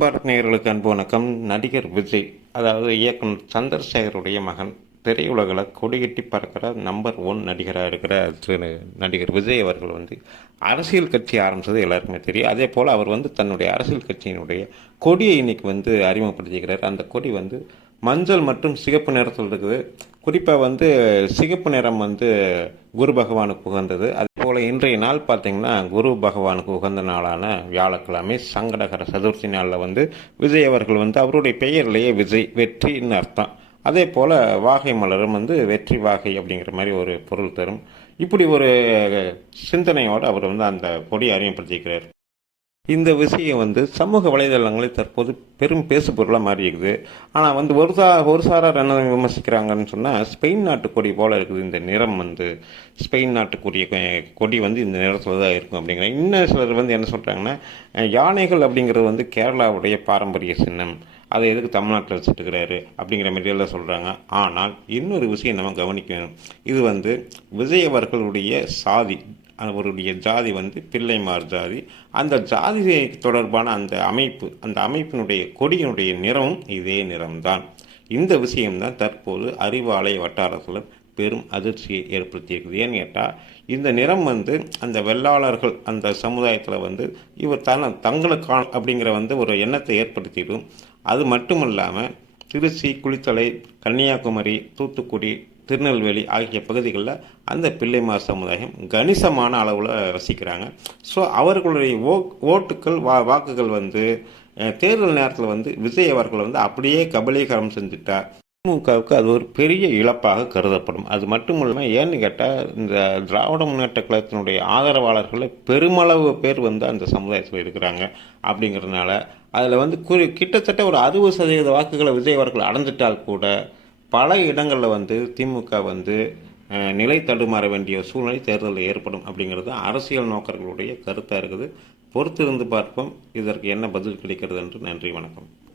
பாரத் நேயர்களுக்கு அன்பு வணக்கம். நடிகர் விஜய், அதாவது இயக்குனர் சந்திரசேகருடைய மகன், திரையுலகில் கொடிகட்டி பறக்கிற நம்பர் 1 நடிகராக இருக்கிற நடிகர் விஜய் அவர்கள் அரசியல் கட்சி ஆரம்பித்தது எல்லாருக்குமே தெரியும். அதே போல் அவர் தன்னுடைய அரசியல் கட்சியினுடைய கொடியை இன்னைக்கு அறிமுகப்படுத்திக்கிறார். அந்த கொடி மஞ்சள் மற்றும் சிகப்பு நிறத்தில் இருக்குது. குறிப்பாக சிகப்பு நிறம் குரு பகவானுக்கு உகந்தது. அதேபோல் இன்றைய நாள் பார்த்திங்கன்னா குரு பகவானுக்கு உகந்த நாளான வியாழக்கிழமை சங்கடகர சதுர்த்தி நாளில் விஜய் அவர்கள் அவருடைய பெயர்லேயே விஜய், வெற்றின்னு அர்த்தம். அதே போல் வாகை மலரும் வெற்றி வாகை அப்படிங்கிற மாதிரி ஒரு பொருள் தரும். இப்படி ஒரு சிந்தனையோடு அவர் அந்த கொடியை அறிமுகப்படுத்தியிருக்கிறார். இந்த விஷயம் சமூக வலைதளங்களில் தற்போது பெரும் பேசு பொருளாக மாறி இருக்குது. ஆனால் ஒரு சாரார் என்ன விமர்சிக்கிறாங்கன்னு சொன்னால், ஸ்பெயின் நாட்டு கொடி போல் இருக்குது இந்த நிறம். ஸ்பெயின் நாட்டுக்குரிய கொடி இந்த நிறத்தில் தான் இருக்கும் அப்படிங்கிற. இன்னும் சிலர் என்ன சொல்கிறாங்கன்னா, யானைகள் அப்படிங்கிறது கேரளாவுடைய பாரம்பரிய சின்னம், அதை எதுக்கு தமிழ்நாட்டில் வச்சுட்டுக்கிறாரு அப்படிங்கிற மாதிரியெல்லாம் சொல்கிறாங்க. ஆனால் இன்னொரு விஷயம் நம்ம கவனிக்க வேணும். இது விஜய் அவர்களுடைய சாதி, அவருடைய ஜாதி பிள்ளைமார் ஜாதி. அந்த ஜாதி தொடர்பான அந்த அமைப்பினுடைய கொடியினுடைய நிறமும் இதே நிறம்தான். இந்த விஷயம்தான் தற்போது அறிவாலய வட்டாரத்தில் பெரும் அதிர்ச்சியை ஏற்படுத்தியிருக்குது. ஏன்னு கேட்டால், இந்த நிறம் அந்த வெள்ளாளர்கள் அந்த சமுதாயத்தில் இவர் தங்களுக்கான அப்படிங்கிற ஒரு எண்ணத்தை ஏற்படுத்திடும். அது மட்டும் இல்லாமல் திருச்சி, குளித்தலை, கன்னியாகுமரி, தூத்துக்குடி, திருநெல்வேலி ஆகிய பகுதிகளில் அந்த பிள்ளைமார் சமுதாயம் கணிசமான அளவில் வசிக்கிறாங்க. ஸோ அவர்களுடைய ஓட்டுக்கள் வாக்குகள் தேர்தல் நேரத்தில் விஜய் அவர்கள் அப்படியே கபலீகரம் செஞ்சுட்டார். திமுகவுக்கு அது ஒரு பெரிய இழப்பாக கருதப்படும். அது மட்டும் இல்லாமல் ஏன்னு கேட்டால், இந்த திராவிட முன்னேற்ற கழகத்தினுடைய ஆதரவாளர்கள் பெருமளவு பேர் அந்த சமுதாயத்தில் இருக்கிறாங்க. அப்படிங்கிறதுனால அதில் கிட்டத்தட்ட ஒரு 60% வாக்குகளை விஜய் அவர்கள் அடைஞ்சிட்டால் கூட பல இடங்களில் திமுக நிலை தடுமாற வேண்டிய சூழ்நிலை தேர்தலில் ஏற்படும் அப்படிங்கிறது அரசியல் நோக்கர்களுடைய கருத்தாக இருக்குது. பொறுத்திருந்து பார்ப்போம் இதற்கு என்ன பதில் கிடைக்கிறது என்று. நன்றி, வணக்கம்.